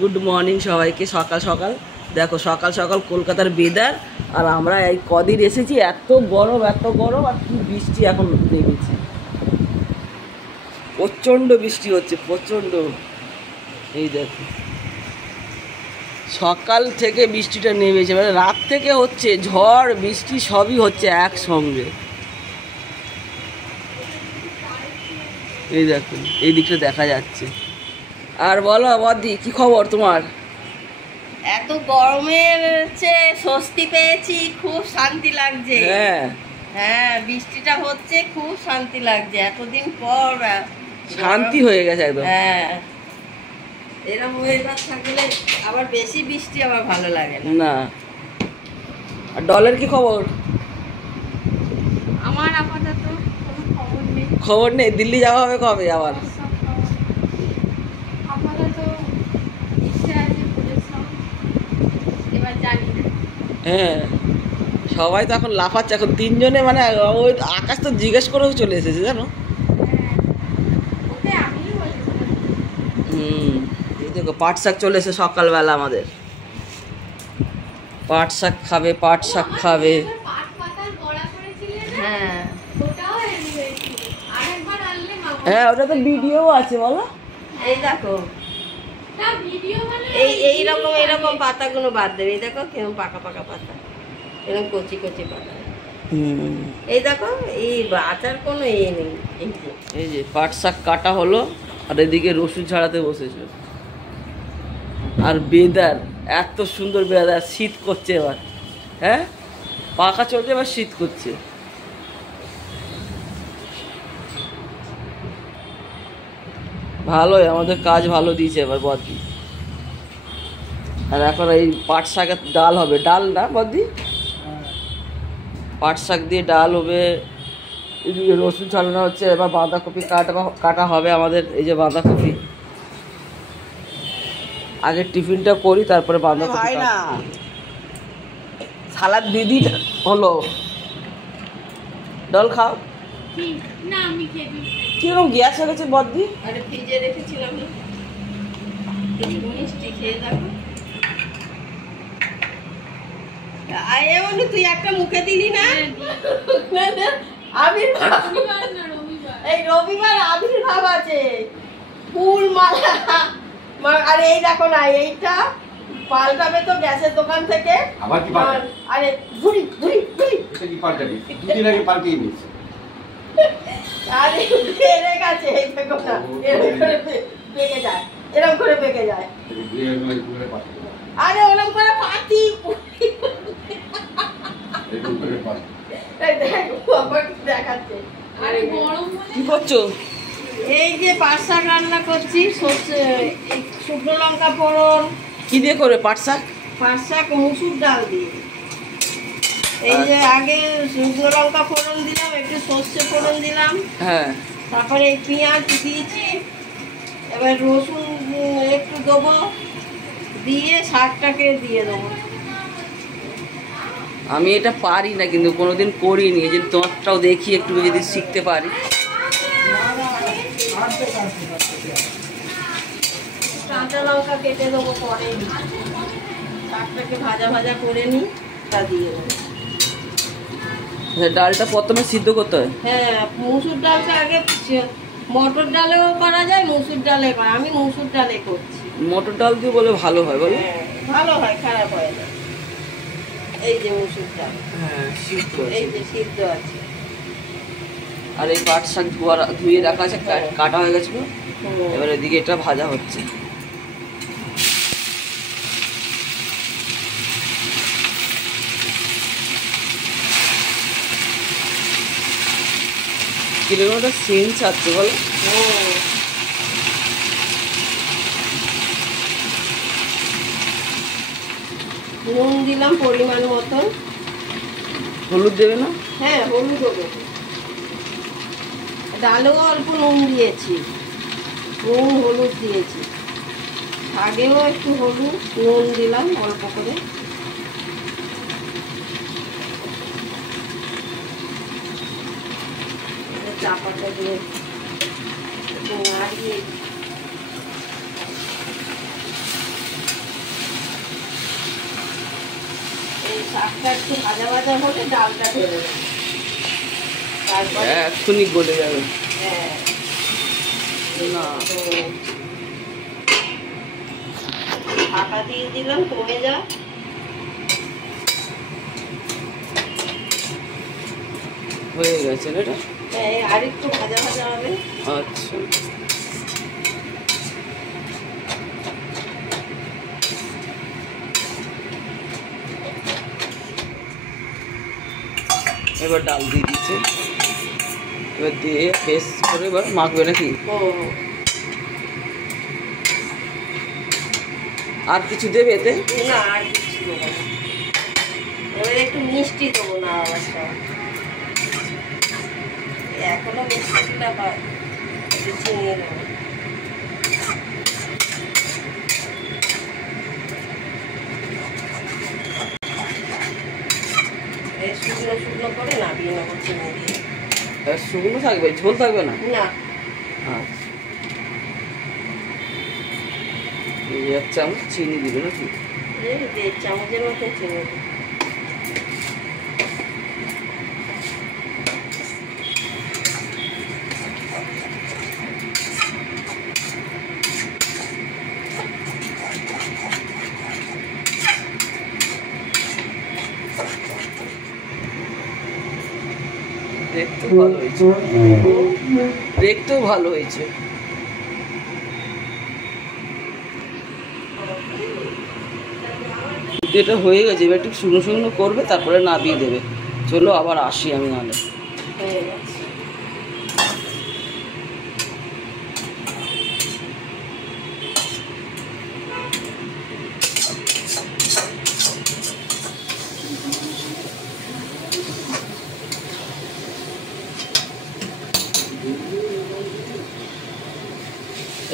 Good morning সবাইকে। সকাল সকাল দেখো, সকাল সকাল কলকাতার ওয়েদার। আর আমরা এই কদিন এসেছি, এত গরম আর কি বৃষ্টি এখন নেমেছে, প্রচণ্ড বৃষ্টি হচ্ছে, প্রচণ্ড। এই দেখো সকাল থেকে বৃষ্টিটা নেমেছে, মানে রাত থেকে হচ্ছে, ঝড় বৃষ্টি সবই হচ্ছে একসঙ্গে। এই দেখো এই দিকটা দেখা যাচ্ছে। আর বলো বদি, কি খবর তোমার? এত গরমের চেয়ে স্বস্তি পেয়েছি, খুব শান্তি লাগছে। হ্যাঁ হ্যাঁ, বৃষ্টিটা হচ্ছে, খুব শান্তি লাগছে এতদিন পর। শান্তি হয়ে গেছে একদম। হ্যাঁ, এরকম ওয়েদার থাকলে আবার বেশি বৃষ্টি আবার ভালো লাগে না। আর ডলের কি খবর? আমার আপাতত কোনো খবর নেই। খবর নেই? দিল্লি যাওয়া হবে কবে আবার? আপাতত ইচ্ছে আছে, এবার জানি না। হ্যাঁ, সবাই তো এখন লাফাচ্ছে, এখন তিনজনে, মানে ওই আকাশ তো জিজ্ঞেস করেও চলে এসেছে জানো। এই দেখো পাট শাক চলে এসে সকালবেলা আমাদের। পাট শাক খাবে, পাট শাক খাবে। হ্যাঁ হ্যাঁ, ওটা তো ভিডিও আছে বলো। এই দেখো, এইরকম পাতাগুলো বাদ দেবে। এই দেখো কেমন পাকা পাকা পাতা, এরকম কচি কচি পাতা। এই দেখো, এই আচার কোনো নেই। এই যে পাট শাক কাটা হলো, আর এদিকে রসুন ছাড়াতে বসেছে। আর বেদার এত সুন্দর বেদার, শীত করছে এবার। হ্যাঁ, পাকা চলছে, এবার শীত করছে। ভালোই, আমাদের কাজ ভালো দিয়েছে এবার বদি। আর এখন এই পাট শাকের ডাল হবে। ডাল না বদি, পাট শাক দিয়ে ডাল হবে। এদিকে রসুন ছাড়ানো হচ্ছে, এবার বাঁধাকপি কাটা হবে আমাদের। এই যে বাঁধাকপি, আগে টিফিনটা করি, তারপরে বাঁধাকপি। না, সালাদ দিদি হলো। ডল খাও। না, আমি খেতে কিরকম গ্যাস হয়ে গেছে বদি? আরে ফ্রিজে রেখেছিলাম, মিষ্টি খেয়ে দেখো। এমন তুই একটা মুখে দিলি না? এই রবিবার আবির্ভাব আছে, ফুল মালা। আরে এই দেখো না, এইটা পাল্টাবে তো গ্যাসের দোকান থেকে। আরে ঘুরি ঘুরি ঘুরি, এটা কি পাল্টাবি? দুদিন আগে পাল্টিয়ে নিয়েছি। আরে বেড়ে গেছে, এই দেখো না, এরকম করে বেঁকে যায়, এরকম করে বেঁকে যায়। আরে ওরকম করে পাতি, দেখাচ্ছে। আরে গরম কি করছো? এই যে পাট শাক রান্না করছি, সর্ষে, শুকনো লঙ্কা ফোড়ন। কি দিয়ে করে পাট শাক? পাট শাক মুসুর ডাল দিয়ে। এই যে আগে শুকনো লঙ্কা ফোড়ন দিলাম, একটু সর্ষে ফোড়ন দিলাম, হ্যাঁ, তারপরে এই পেঁয়াজ দিয়েছি, এবার রসুন একটু দেবো, দিয়ে শাকটাকে দিয়ে দেবো। আমি এটা পারি না, কিন্তু কোনোদিন করিনি। এই যে তোমারটাও দেখি, একটু যদি শিখতে পারি। কাঁচা লঙ্কা কেটে দেবো পরে, শাকটাকে ভাজা ভাজা করে নিই, তা দিয়ে দেবো। ডালটা প্রথমে সিদ্ধ করতে হয়? হ্যাঁ, মুসুর ডালটা আগে, মটর ডালেও করা যায়, মুসুর ডালে করা। আমি মুসুর ডালে করছি। মটর ডাল দিয়ে বলে ভালো হয় বলো? ভালো হয়, খারাপ হয় না। এই যে মুসুর ডাল, হ্যাঁ সিদ্ধ। এই যে সিদ্ধ আছে। আর এই পাট শাক ধুয়ে রাখা আছে, কাটা হয়ে গেছিল। এবার এদিকে এটা ভাজা হচ্ছে। কিরকম একটা সেন্স আছে বলো? নুন দিলাম পরিমাণ মতন। হলুদ দেবে না? হ্যাঁ, হলুদ দেবো। ডালেও অল্প নুন দিয়েছি, নুন হলুদ দিয়েছি। আগেও একটু হলুদ নুন দিলাম অল্প করে। চাপাটা দিয়ে নাড়িয়ে শাকটা একটু ভাজা ভাজা হলে ডালটা ঢেলে দেবো, তারপরে এক্ষুনি গলে যাবে। হ্যাঁ না ঢাকা দিয়ে দিলাম, কমে যা। হয়ে গেছে না এটা? হ্যাঁ আর একটু ভাজা ভাজা হবে। আচ্ছা এবার ডাল দিয়ে দিচ্ছে, এবার দিয়ে বেশ করে এবার মাখবে নাকি? আর কিছু দেবে এতে? না আর কিছু দেবো না, এবার একটু মিষ্টি দেবো না আবার সব, এখনো মিষ্টিটা হয়, একটু চিনি দেবো। শুকনো শুকনো করে নামিয়ে নেবো চিনি দিয়ে। শুকনো থাকবে, ঝোল থাকবে না? না আচ্ছা এই 1 চামচ চিনি দিবে নাকি? 1.5 চামচের মতন চিনি দেবো। দেখতেও ভালো হয়েছে, দেখতেও ভালো হয়েছে। এটা হয়ে গেছে, এবার একটু শুকনো শুকনো করবে, তারপরে নামিয়ে দেবে। চলো আবার আসি আমি নাহলে। হয়ে গেছে।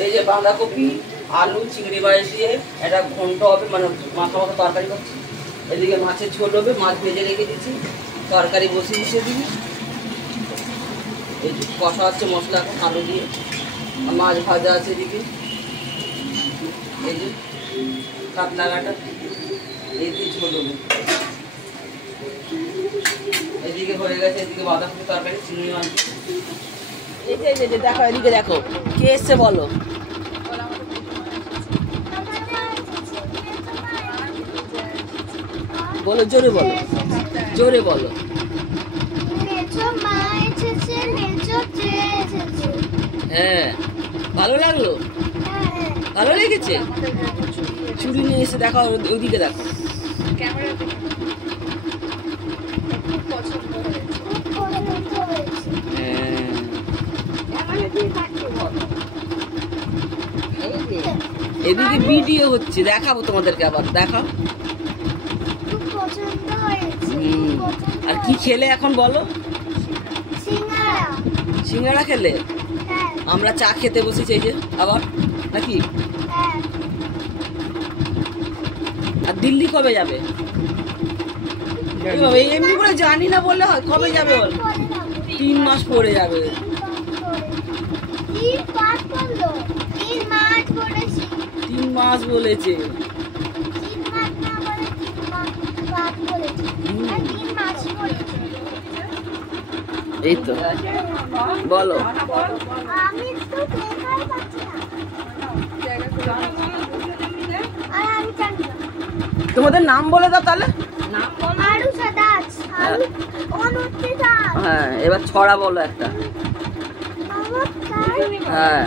এই যে বাঁধাকপি, আলু, চিংড়ি মাছ দিয়ে একটা ঘন্ট হবে, মানে মাখা মাখা তরকারি করছি। এদিকে মাছের ঝোল হবে, মাছ ভেজে রেখে দিচ্ছি, তরকারি বসিয়ে দিচ্ছে দিবি। এই যে কষা হচ্ছে মশলা এখন আলু দিয়ে, আর মাছ ভাজা আছে এদিকে। এই যে কাতলা কাটা, এই দিয়ে ঝোল হবে। এদিকে হয়ে গেছে, এদিকে বাঁধাকপি তরকারি, চিংড়ি মাছ। এই যে দেখো, এদিকে দেখো কে এসছে বলো। বলো জোরে বলো, জোরে বলো। হ্যাঁ ভালো লাগলো, ভালো লেগেছে। চুড়ি নিয়ে এসে দেখো, ওদিকে দেখো। এদিকে ভিডিও হচ্ছে, দেখাবো তোমাদেরকে আবার, দেখাও। আর কি খেলে এখন বলো? সিঙ্গাড়া খেলে? আমরা চা খেতে বসেছি এই যে আবার, নাকি? আর দিল্লি কবে যাবে? এমনি করে জানি না বললে হয়, কবে যাবে বল? 3 মাস পরে যাবে। 3 মাস বলেছে। এই তো বলো। তোমাদের নাম বলে দাও তাহলে। হ্যাঁ এবার ছড়া বলো একটা। হ্যাঁ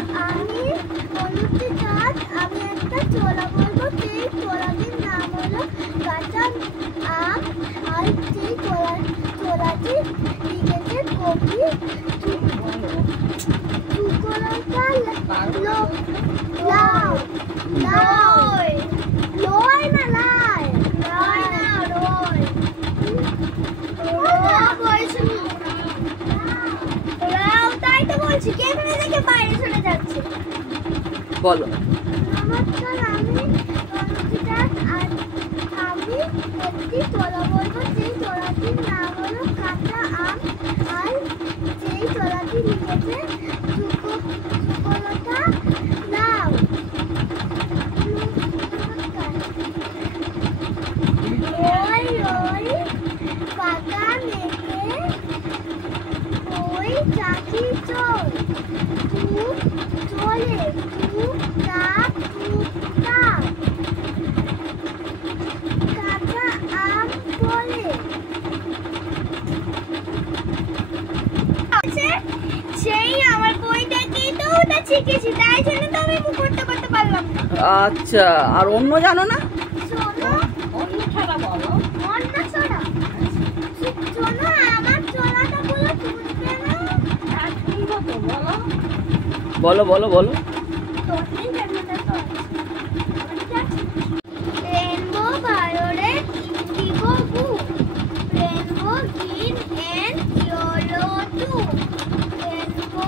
বলো। নমস্কার, আমি অনুষ্ঠিতা। আমি একটি তোলা বলবো, যেই তোলাটির নাম হলো কাঁচা আম, আর যেই তোলাটি লিখেছে সুকলতা লাউ। নমস্কার। ওই ওই পাখি চল টুক চলে টুক টাক কাঁচা আম বলে সেই আমার বইটাকেই তো ওটা শিখেছি, তাই জন্য তো আমি মুখস্থ করতে পারলাম না। আচ্ছা, আর অন্য জানো না? শোনো, অন্য ছাড়া বলো। অন্য ছড়া শোনো, আমার চলাটা বলো শুনবে না? আর শুনবো তো, বলো। বলো বলো বলো। Rainbow violet indigo blue rainbow green and yellow to rainbow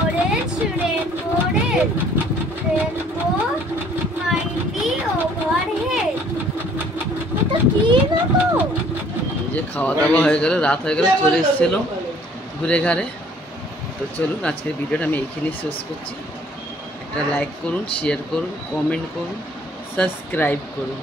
orange rainbow red rainbow smiley overhead. এটা কি বাবু? এই যে খাওয়া দাওয়া হয়ে গেল, রাত হয়ে গেল, চলে এসেছিল ঘুরে ঘাড়ে। তো চলুন আজকের ভিডিওটা আমি এইখানেই শেষ করছি। একটা লাইক করুন, শেয়ার করুন, কমেন্ট করুন, সাবস্ক্রাইব করুন।